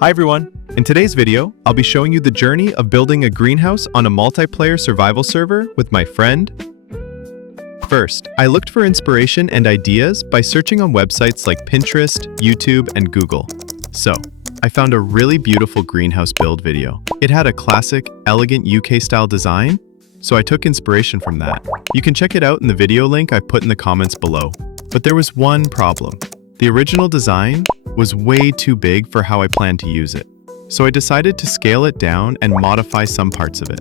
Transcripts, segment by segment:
Hi everyone! In today's video, I'll be showing you the journey of building a greenhouse on a multiplayer survival server with my friend. First, I looked for inspiration and ideas by searching on websites like Pinterest, YouTube, and Google. So, I found a really beautiful greenhouse build video. It had a classic, elegant UK-style design, so I took inspiration from that. You can check it out in the video link I put in the comments below. But there was one problem. The original design was way too big for how I planned to use it. So I decided to scale it down and modify some parts of it.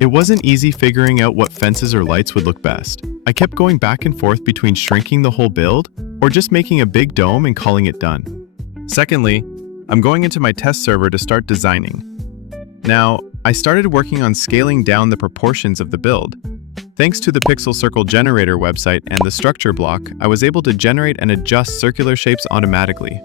It wasn't easy figuring out what fences or lights would look best. I kept going back and forth between shrinking the whole build or just making a big dome and calling it done. Secondly, I'm going into my test server to start designing. Now, I started working on scaling down the proportions of the build. Thanks to the Pixel Circle Generator website and the structure block, I was able to generate and adjust circular shapes automatically.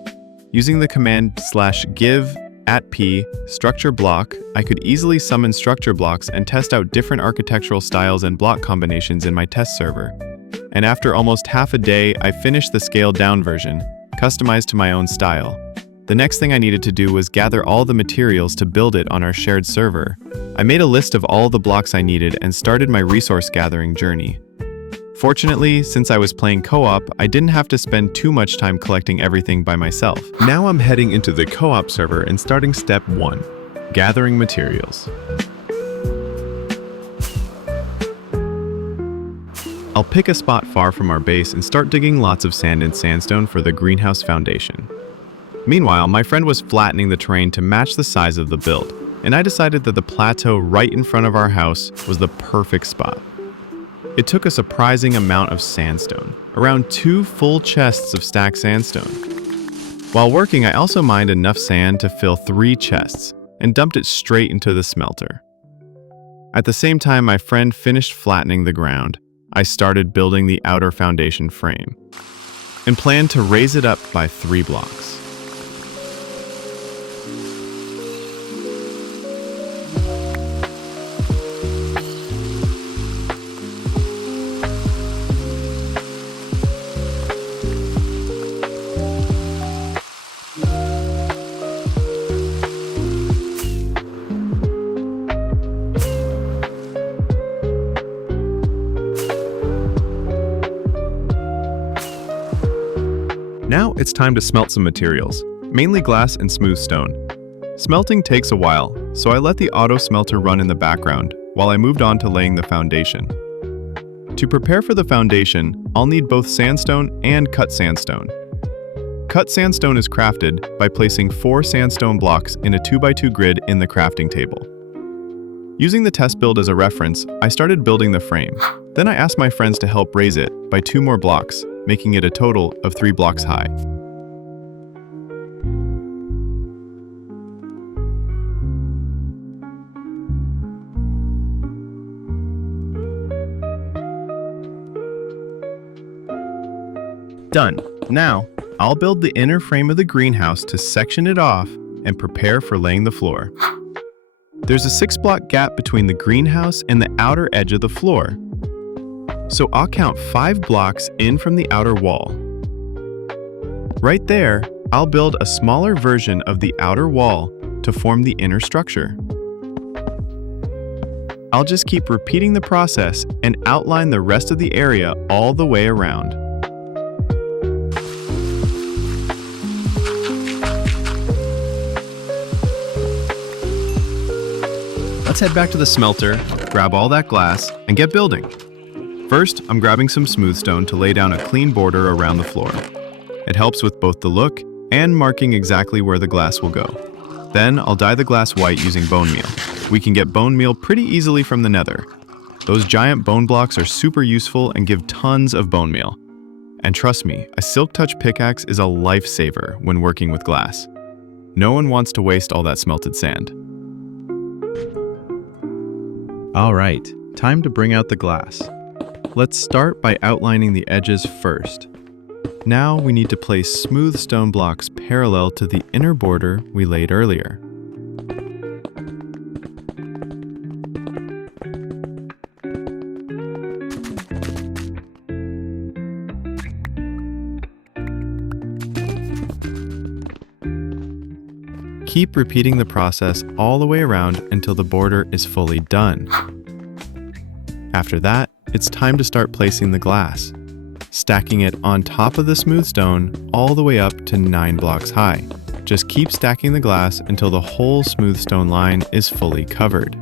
Using the command /give@p structure block, I could easily summon structure blocks and test out different architectural styles and block combinations in my test server. And after almost half a day, I finished the scaled down version, customized to my own style. The next thing I needed to do was gather all the materials to build it on our shared server. I made a list of all the blocks I needed and started my resource gathering journey. Fortunately, since I was playing co-op, I didn't have to spend too much time collecting everything by myself. Now I'm heading into the co-op server and starting step 1, gathering materials. I'll pick a spot far from our base and start digging lots of sand and sandstone for the greenhouse foundation. Meanwhile, my friend was flattening the terrain to match the size of the build, and I decided that the plateau right in front of our house was the perfect spot. It took a surprising amount of sandstone, around 2 full chests of stacked sandstone. While working, I also mined enough sand to fill 3 chests and dumped it straight into the smelter. At the same time my friend finished flattening the ground, I started building the outer foundation frame and planned to raise it up by 3 blocks. Now it's time to smelt some materials, mainly glass and smooth stone. Smelting takes a while, so I let the auto smelter run in the background while I moved on to laying the foundation. To prepare for the foundation, I'll need both sandstone and cut sandstone. Cut sandstone is crafted by placing 4 sandstone blocks in a 2x2 grid in the crafting table. Using the test build as a reference, I started building the frame. Then I asked my friends to help raise it by 2 more blocks, making it a total of 3 blocks high. Done. Now, I'll build the inner frame of the greenhouse to section it off and prepare for laying the floor. There's a 6-block gap between the greenhouse and the outer edge of the floor. So I'll count 5 blocks in from the outer wall. Right there, I'll build a smaller version of the outer wall to form the inner structure. I'll just keep repeating the process and outline the rest of the area all the way around. Let's head back to the smelter, grab all that glass, and get building. First, I'm grabbing some smooth stone to lay down a clean border around the floor. It helps with both the look and marking exactly where the glass will go. Then, I'll dye the glass white using bone meal. We can get bone meal pretty easily from the nether. Those giant bone blocks are super useful and give tons of bone meal. And trust me, a silk touch pickaxe is a lifesaver when working with glass. No one wants to waste all that smelted sand. Alright, time to bring out the glass. Let's start by outlining the edges first. Now we need to place smooth stone blocks parallel to the inner border we laid earlier. Keep repeating the process all the way around until the border is fully done. After that, it's time to start placing the glass, stacking it on top of the smooth stone all the way up to 9 blocks high. Just keep stacking the glass until the whole smooth stone line is fully covered.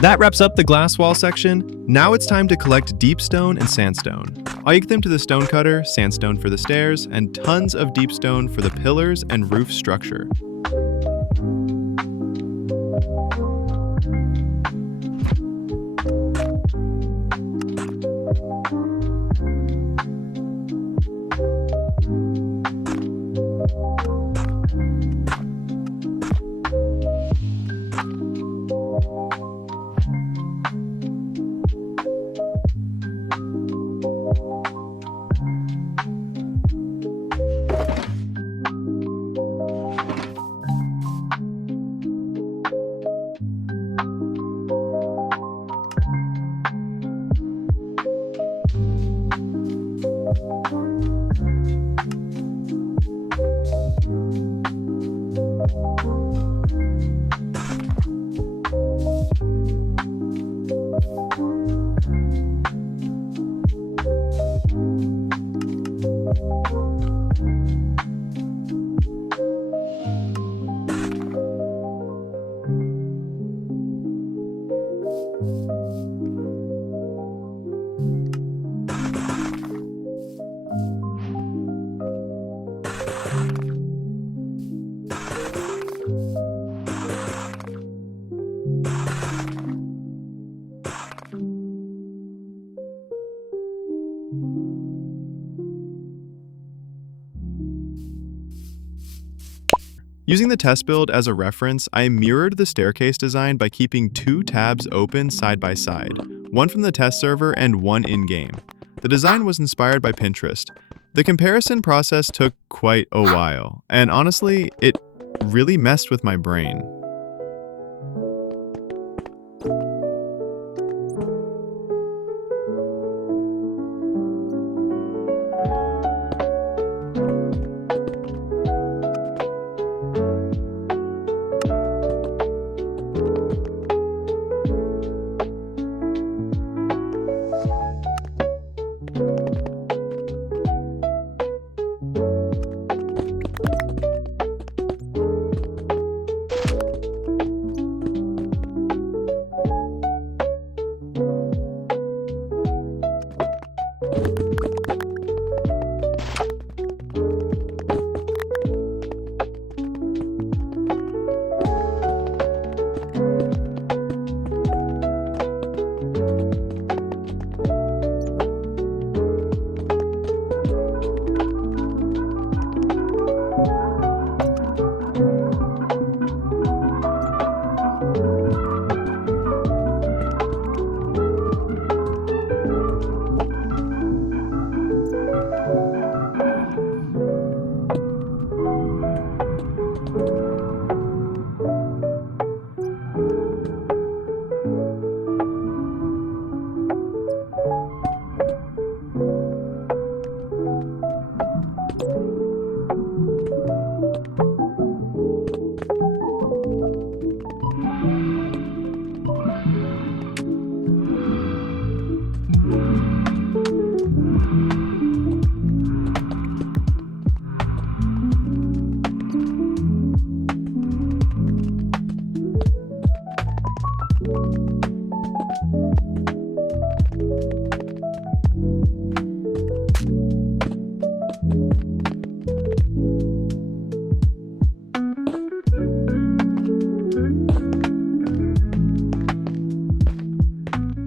That wraps up the glass wall section. Now it's time to collect deep stone and sandstone. I'll take them to the stone cutter, sandstone for the stairs, and tons of deep stone for the pillars and roof structure. Using the test build as a reference, I mirrored the staircase design by keeping 2 tabs open side by side, one from the test server and one in-game. The design was inspired by Pinterest. The comparison process took quite a while, and honestly, it really messed with my brain.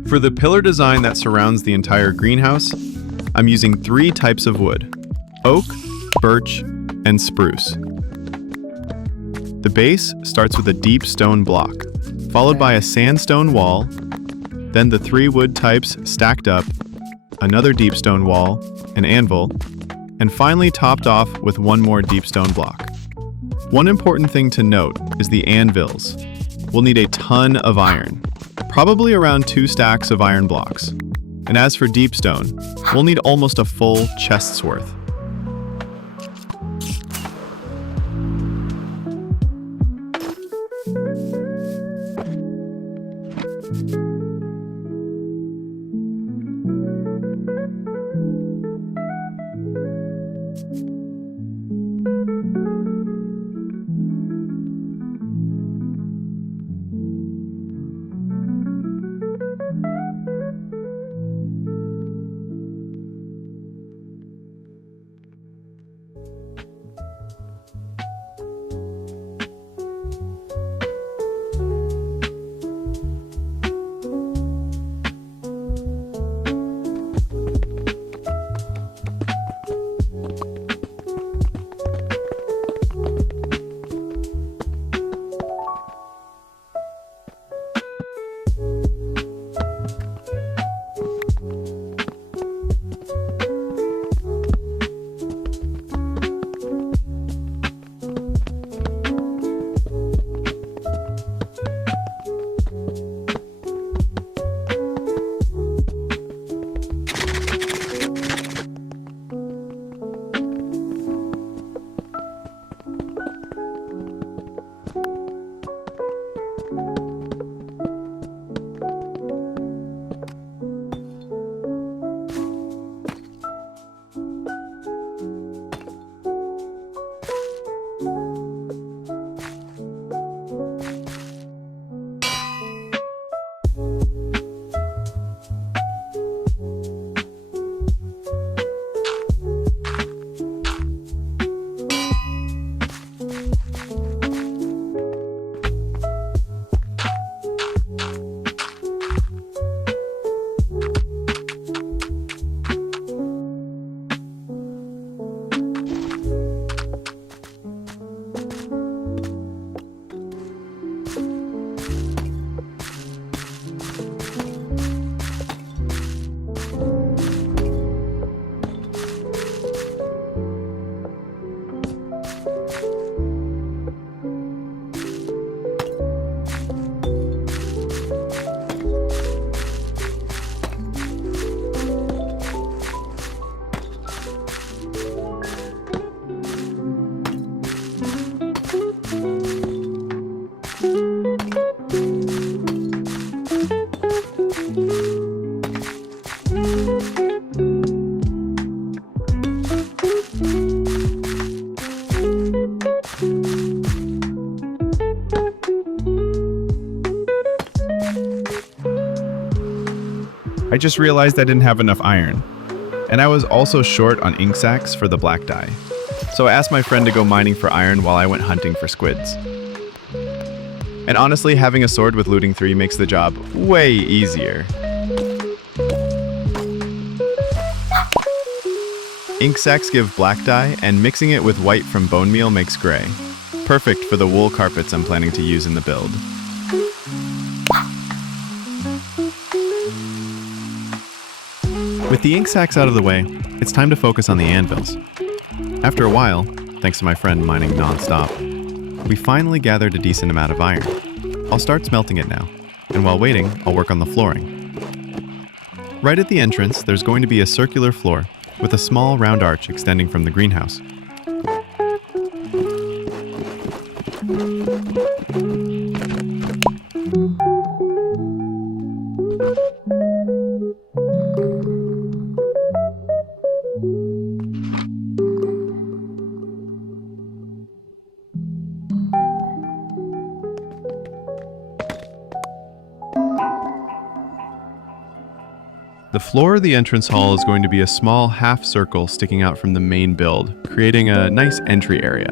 For the pillar design that surrounds the entire greenhouse, I'm using 3 types of wood: oak, birch, and spruce. The base starts with a deep stone block, followed by a sandstone wall, then the 3 wood types stacked up, another deep stone wall, an anvil, and finally topped off with 1 more deep stone block. One important thing to note is the anvils. We'll need a ton of iron, probably around 2 stacks of iron blocks. And as for deep stone, we'll need almost a full chest's worth. I just realized I didn't have enough iron. And I was also short on ink sacs for the black dye. So I asked my friend to go mining for iron while I went hunting for squids. And honestly, having a sword with looting 3 makes the job way easier. Ink sacs give black dye, and mixing it with white from bone meal makes gray. Perfect for the wool carpets I'm planning to use in the build. With the ink sacs out of the way, it's time to focus on the anvils. After a while, thanks to my friend mining non-stop, we finally gathered a decent amount of iron. I'll start smelting it now, and while waiting, I'll work on the flooring. Right at the entrance, there's going to be a circular floor with a small round arch extending from the greenhouse. The floor of the entrance hall is going to be a small half circle sticking out from the main build, creating a nice entry area.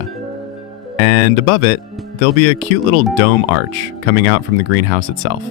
And above it, there'll be a cute little dome arch coming out from the greenhouse itself.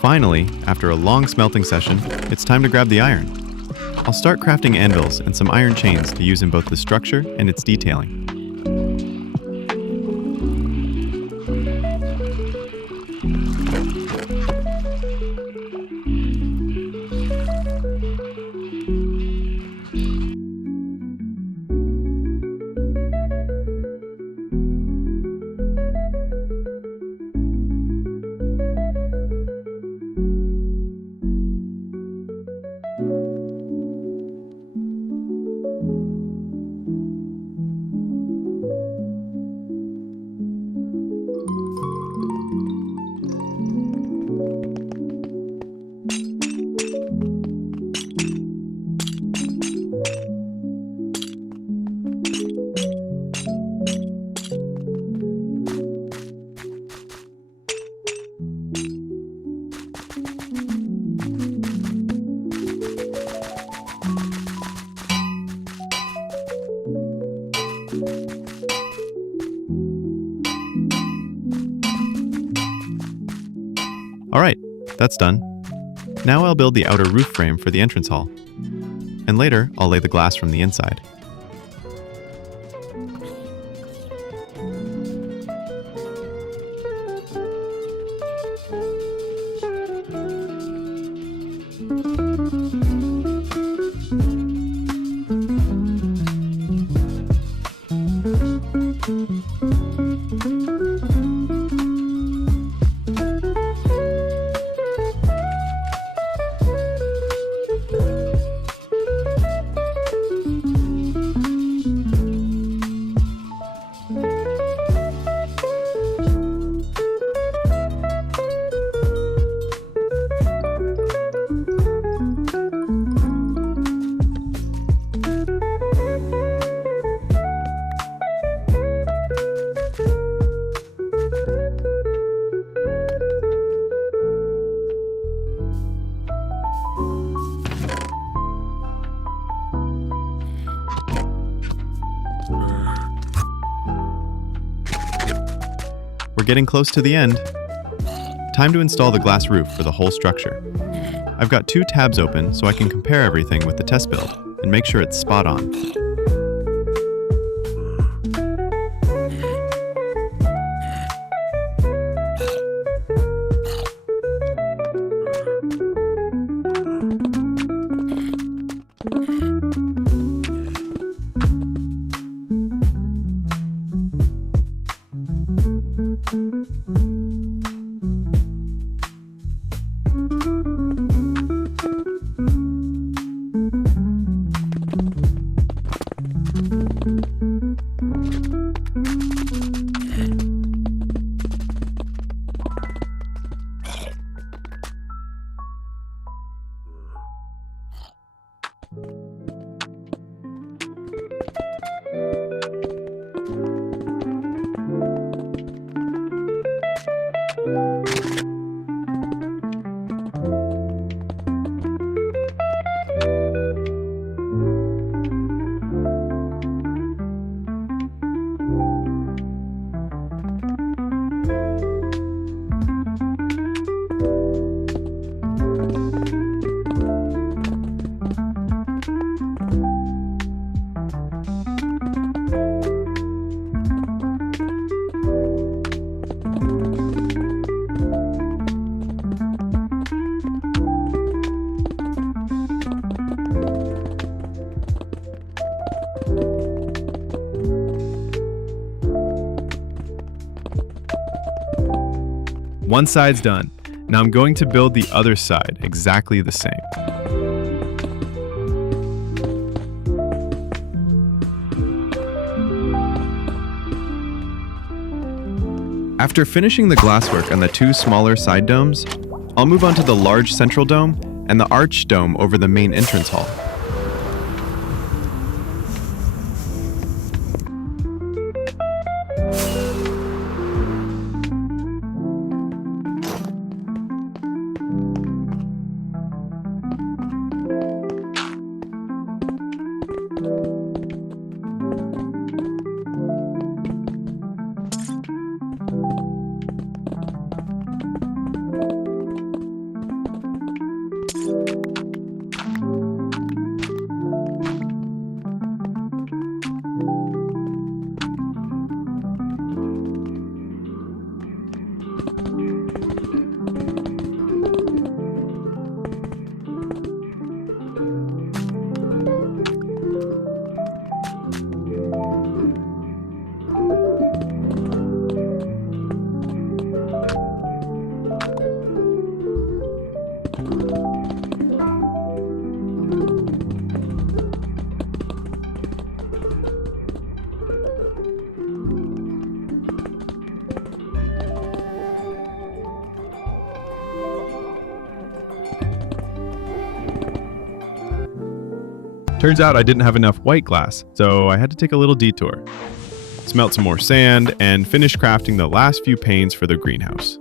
Finally, after a long smelting session, it's time to grab the iron. I'll start crafting anvils and some iron chains to use in both the structure and its detailing. Alright, that's done. Now I'll build the outer roof frame for the entrance hall. And later, I'll lay the glass from the inside. we're getting close to the end. Time to install the glass roof for the whole structure. I've got 2 tabs open so I can compare everything with the test build and make sure it's spot on. One side's done. Now I'm going to build the other side exactly the same. After finishing the glasswork on the 2 smaller side domes, I'll move on to the large central dome and the arch dome over the main entrance hall. Turns out I didn't have enough white glass, so I had to take a little detour. Smelt some more sand and finished crafting the last few panes for the greenhouse.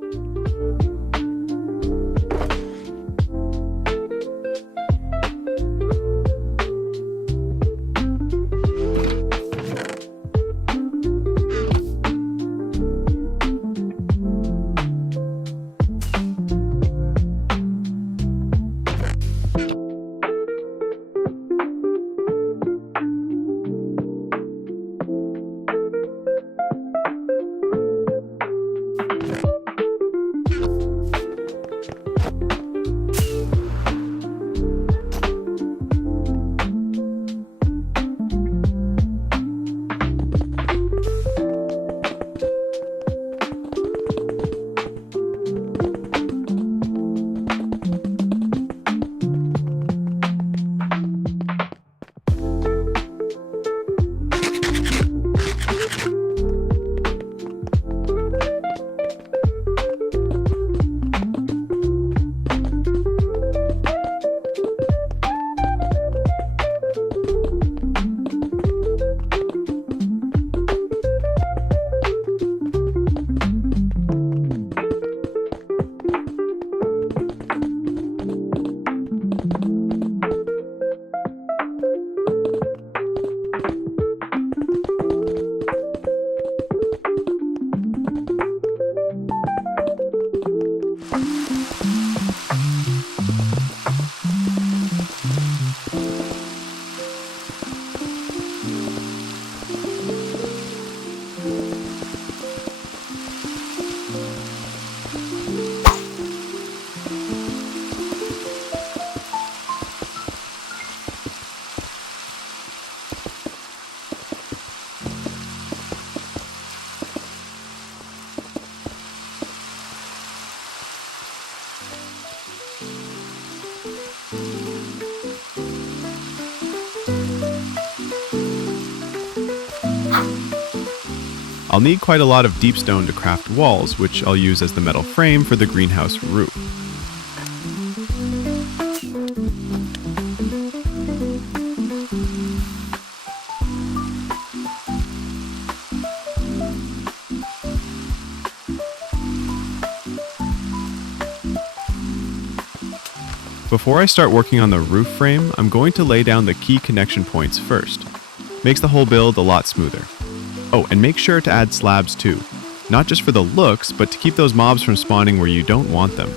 I'll need quite a lot of deep stone to craft walls, which I'll use as the metal frame for the greenhouse roof. Before I start working on the roof frame, I'm going to lay down the key connection points first. Makes the whole build a lot smoother. Oh, and make sure to add slabs too. Not just for the looks, but to keep those mobs from spawning where you don't want them.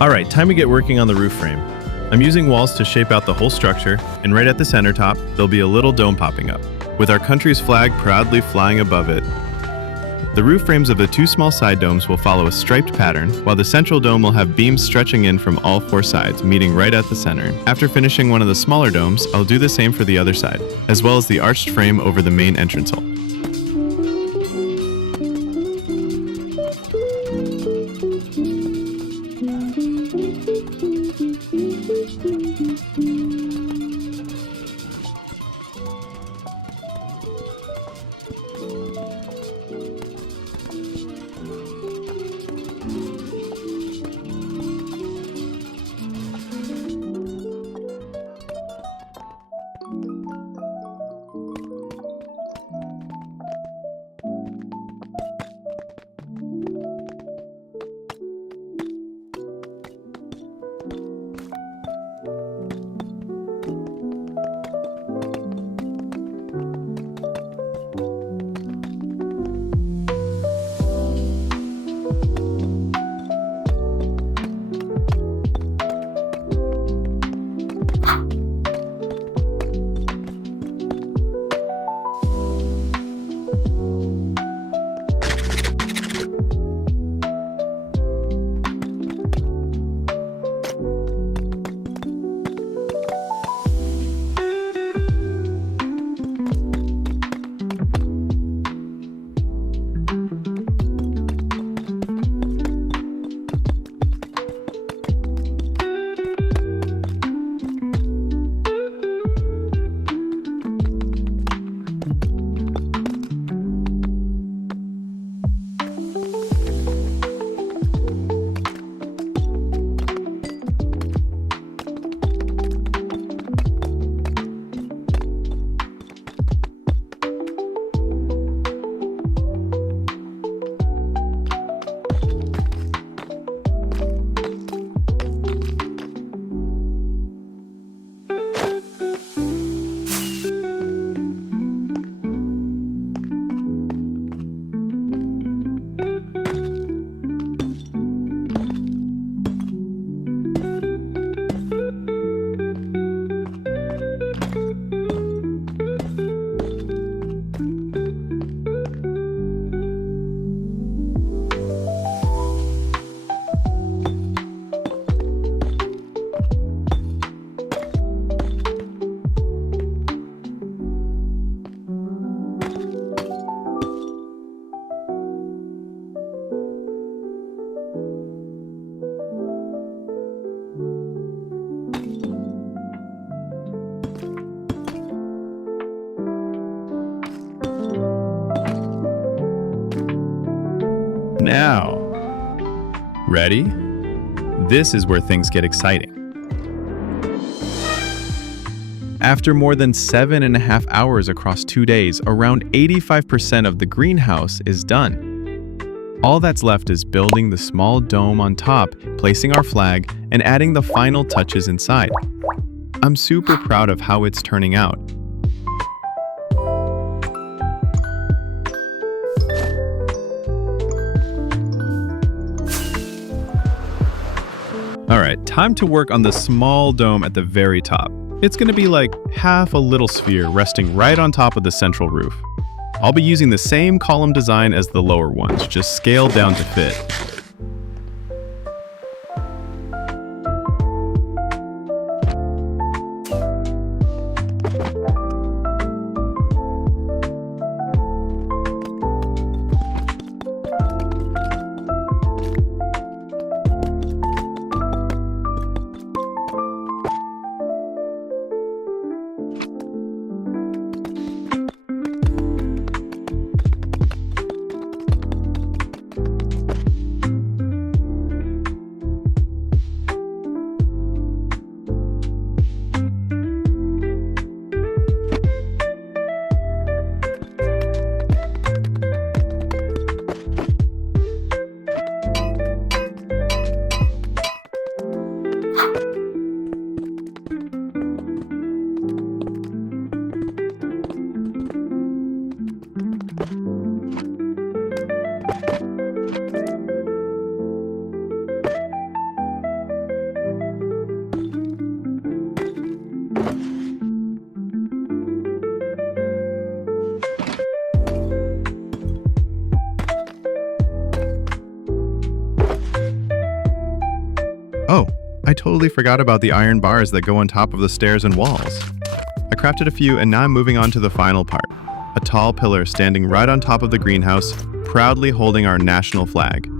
Alright, time to get working on the roof frame. I'm using walls to shape out the whole structure, and right at the center top, there'll be a little dome popping up, with our country's flag proudly flying above it. The roof frames of the two small side domes will follow a striped pattern, while the central dome will have beams stretching in from all four sides, meeting right at the center. After finishing one of the smaller domes, I'll do the same for the other side, as well as the arched frame over the main entrance hall. now. Ready? This is where things get exciting. After more than 7.5 hours across 2 days, around 85% of the greenhouse is done. All that's left is building the small dome on top, placing our flag, and adding the final touches inside. I'm super proud of how it's turning out. Alright, time to work on the small dome at the very top. It's going to be like half a little sphere resting right on top of the central roof. I'll be using the same column design as the lower ones, just scaled down to fit. Oh, I totally forgot about the iron bars that go on top of the stairs and walls. I crafted a few and now I'm moving on to the final part. A tall pillar standing right on top of the greenhouse, proudly holding our national flag.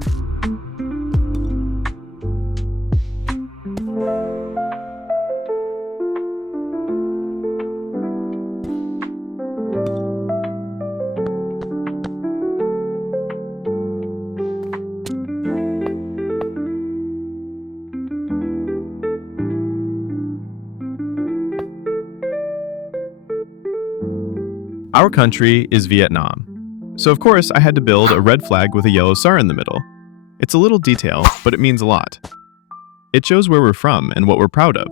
Our country is Vietnam. So of course I had to build a red flag with a yellow star in the middle. It's a little detail, but it means a lot. It shows where we're from and what we're proud of.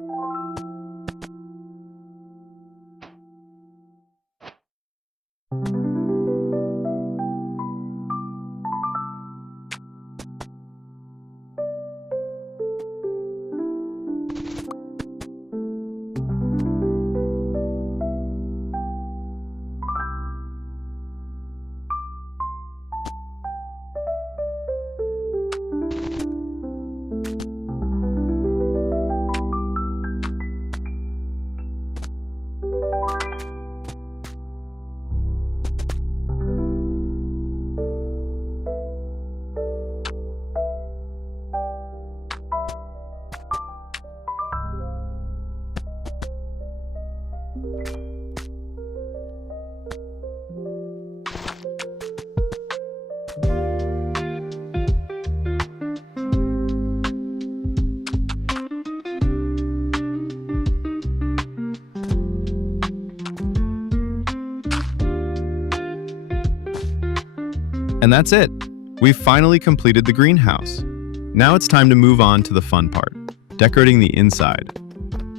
And that's it. We've finally completed the greenhouse. Now it's time to move on to the fun part, decorating the inside.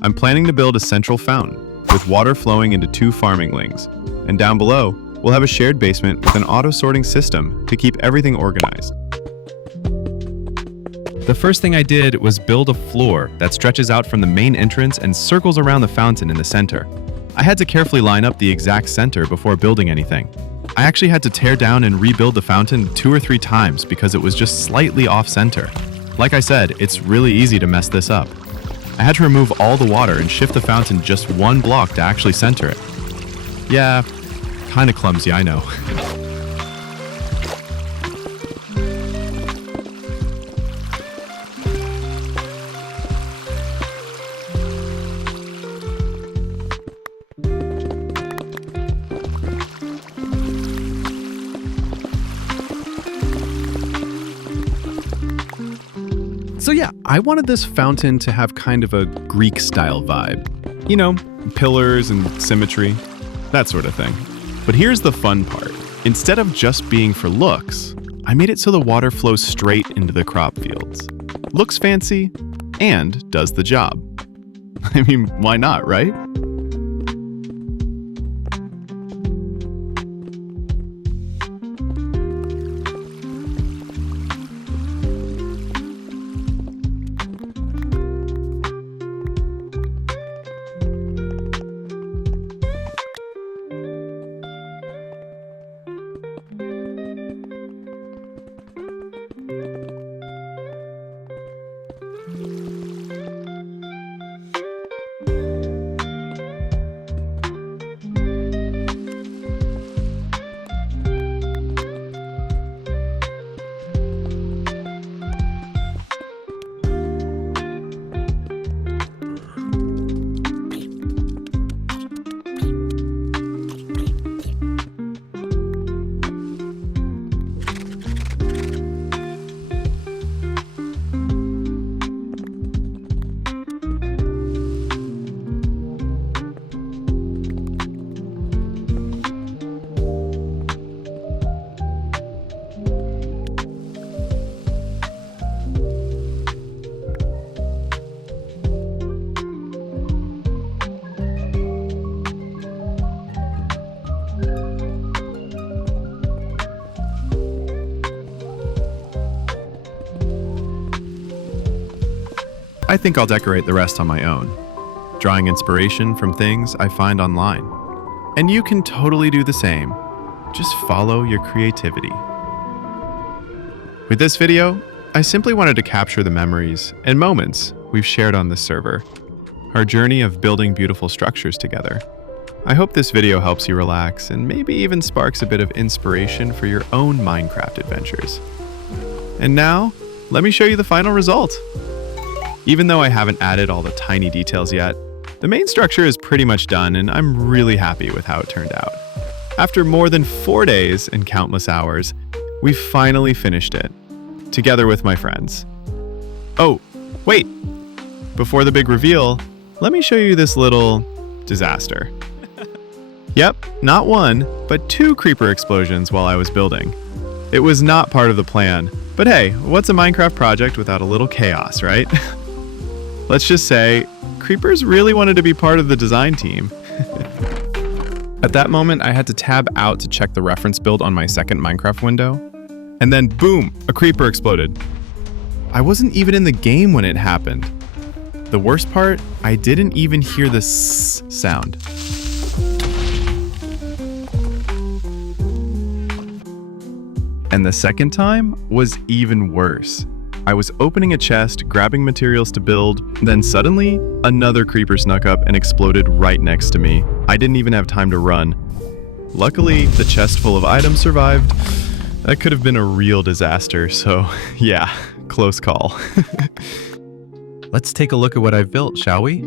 I'm planning to build a central fountain with water flowing into 2 farming lanes. And down below, we'll have a shared basement with an auto-sorting system to keep everything organized. The first thing I did was build a floor that stretches out from the main entrance and circles around the fountain in the center. I had to carefully line up the exact center before building anything. I actually had to tear down and rebuild the fountain 2 or 3 times because it was just slightly off-center. Like I said, it's really easy to mess this up. I had to remove all the water and shift the fountain just 1 block to actually center it. Yeah, kinda clumsy, I know. So yeah, I wanted this fountain to have kind of a Greek-style vibe. You know, pillars and symmetry, that sort of thing. But here's the fun part. Instead of just being for looks, I made it so the water flows straight into the crop fields. Looks fancy and does the job. I mean, why not, right? I think I'll decorate the rest on my own, drawing inspiration from things I find online. And you can totally do the same. Just follow your creativity. With this video, I simply wanted to capture the memories and moments we've shared on this server, our journey of building beautiful structures together. I hope this video helps you relax and maybe even sparks a bit of inspiration for your own Minecraft adventures. And now, let me show you the final result. Even though I haven't added all the tiny details yet, the main structure is pretty much done and I'm really happy with how it turned out. After more than 4 days and countless hours, we finally finished it, together with my friends. Oh, wait! Before the big reveal, let me show you this little disaster. Yep, not one, but 2 creeper explosions while I was building. It was not part of the plan, but hey, what's a Minecraft project without a little chaos, right? Let's just say, creepers really wanted to be part of the design team. At that moment, I had to tab out to check the reference build on my second Minecraft window. And then boom, a creeper exploded. I wasn't even in the game when it happened. The worst part, I didn't even hear the s sound. And the second time was even worse. I was opening a chest, grabbing materials to build, then suddenly, another creeper snuck up and exploded right next to me. I didn't even have time to run. Luckily, the chest full of items survived. That could have been a real disaster, so yeah, close call. Let's take a look at what I've built, shall we?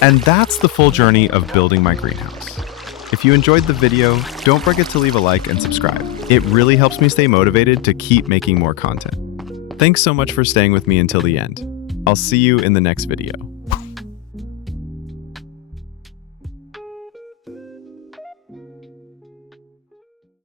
And that's the full journey of building my greenhouse. If you enjoyed the video, don't forget to leave a like and subscribe. It really helps me stay motivated to keep making more content. Thanks so much for staying with me until the end. I'll see you in the next video.